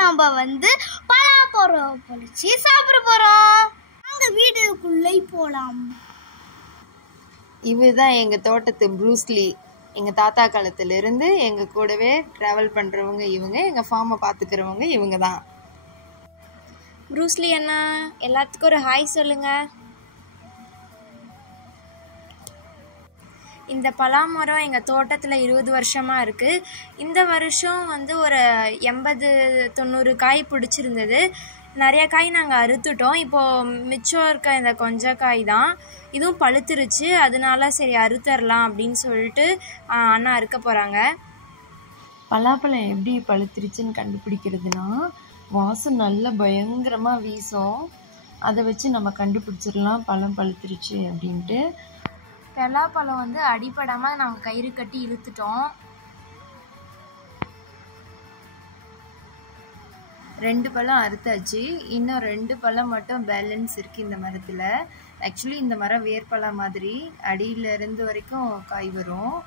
நம்ம வந்து பலாப்பழம் பொரிச்சு சாப்பிட போறோம். அங்க வீட்டுக்குள்ளே போலாம். இவதான் எங்க தோட்டத்து ப்ரூஸ்லி. எங்க தாத்தா காலத்துல இருந்து எங்க கூடவே டிராவல் பண்றவங்க இவங்க. எங்க ஃபார்மை பாத்துக்கிறவங்க இவங்க தான். ப்ரூஸ்லி அண்ணா, எல்லாத்துக்கும் ஒரு ஹாய் சொல்லுங்க. இந்த பலாமரம் எங்கள் தோட்டத்தில் 20 வருஷமாக இருக்குது. இந்த வருஷம் வந்து ஒரு 80-90 காய் பிடிச்சிருந்தது. நிறைய காய் நாங்கள் அறுத்துட்டோம். இப்போது மிச்சம் இருக்க இந்த கொஞ்சம் காய் தான். இதுவும் பழுத்துருச்சு. அதனால சரி அறுத்தரலாம் அப்படின்னு சொல்லிட்டு அண்ணா அறுக்க போகிறாங்க. பலாப்பழம் எப்படி பழுத்துருச்சுன்னு கண்டுபிடிக்கிறதுனா, வாசம் நல்ல பயங்கரமாக வீசும். அதை வச்சு நம்ம கண்டுபிடிச்சிடலாம் பழம் பழுத்துருச்சு அப்படின்ட்டு. பலாப்பழம் வந்து அடிப்படாமல் நாங்கள் கயிறு கட்டி இழுத்துட்டோம். 2 பழம் அறுத்தாச்சு. இன்னும் 2 பழம் மட்டும் பேலன்ஸ் இருக்குது இந்த மரத்தில். ஆக்சுவலி இந்த மரம் வேர்பழம் மாதிரி அடியில இருந்து வரைக்கும் காய் வரும்.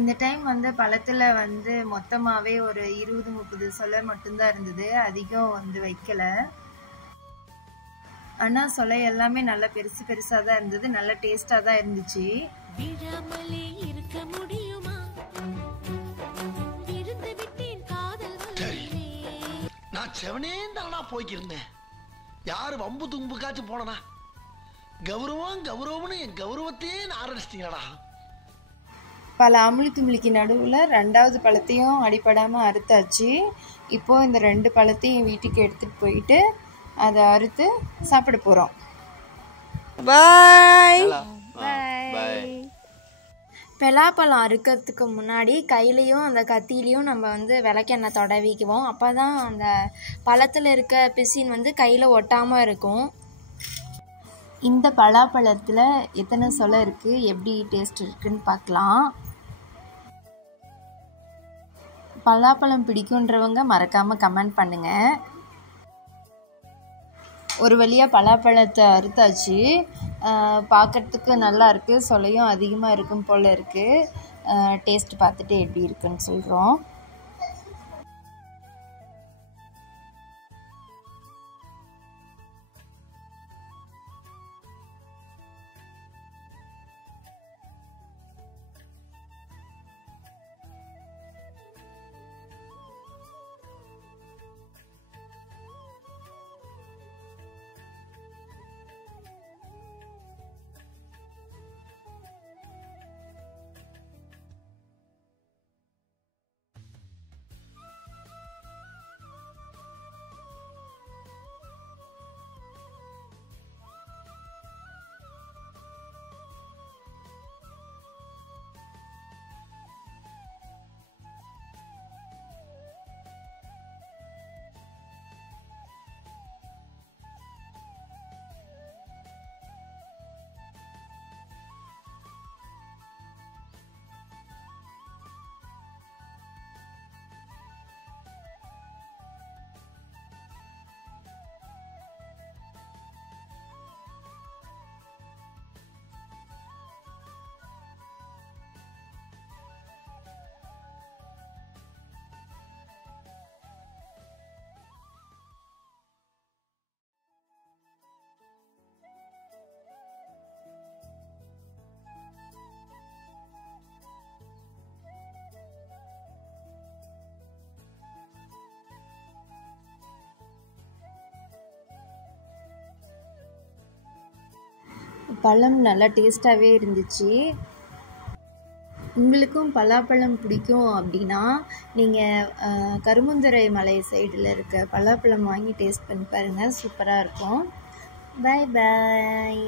இந்த டைம் வந்து பழத்தில் வந்து மொத்தமாகவே ஒரு 20-30 சொலை மட்டும்தான் இருந்தது. அதிகம் வந்து வைக்கல. ஆனால் சொலை எல்லாமே நல்லா பெருசு பெருசாக தான் இருந்தது. நல்ல டேஸ்டாக தான் இருந்துச்சு. நான் செவனே தானா போய்க்கிருந்தேன். யாரு வம்பு தும்புக்காச்சும் போனா கௌரவம் கௌரவம்னு என் கௌரவத்தையே ஆரம்பிச்சிட்டீங்களா. பல அமுளி தும்ளிக்கு நடுவில் 2வது பழத்தையும் அடிப்படாமல் அறுத்தாச்சு. இப்போது இந்த 2 பழத்தையும் வீட்டுக்கு எடுத்துகிட்டு போயிட்டு அதை அறுத்து சாப்பிட போகிறோம். பாய் பாய். பலாப்பழம் அறுக்கிறதுக்கு முன்னாடி கையிலையும் அந்த கத்திலையும் நம்ம வந்து விளக்கெண்ணெய் தடவிக்குவோம். அப்போ தான் அந்த பழத்தில் இருக்க பிசின் வந்து கையில் ஒட்டாமல் இருக்கும். இந்த பலாப்பழத்தில் எத்தனை சொலை இருக்குது, எப்படி டேஸ்ட் இருக்குன்னு பார்க்கலாம். பலாப்பழம் பிடிக்குன்றவங்க மறக்காமல் கமெண்ட் பண்ணுங்கள். ஒரு வழியாக பலாப்பழத்தை அறுத்தாச்சு. பார்க்குறதுக்கு நல்லா இருக்குது. சொலையும் அதிகமாக இருக்கும் போல் இருக்குது. டேஸ்ட் பார்த்துட்டு எப்படி இருக்குன்னு சொல்கிறோம். பழம் நல்லா டேஸ்ட்டாகவே இருந்துச்சு. உங்களுக்கும் பலாப்பழம் பிடிக்கும் அப்படின்னா நீங்கள் கருமுந்துறை மலை சைடில் இருக்க பலாப்பழம் வாங்கி டேஸ்ட் பண்ணி பாருங்கள். சூப்பராக இருக்கும். பாய் பாய்.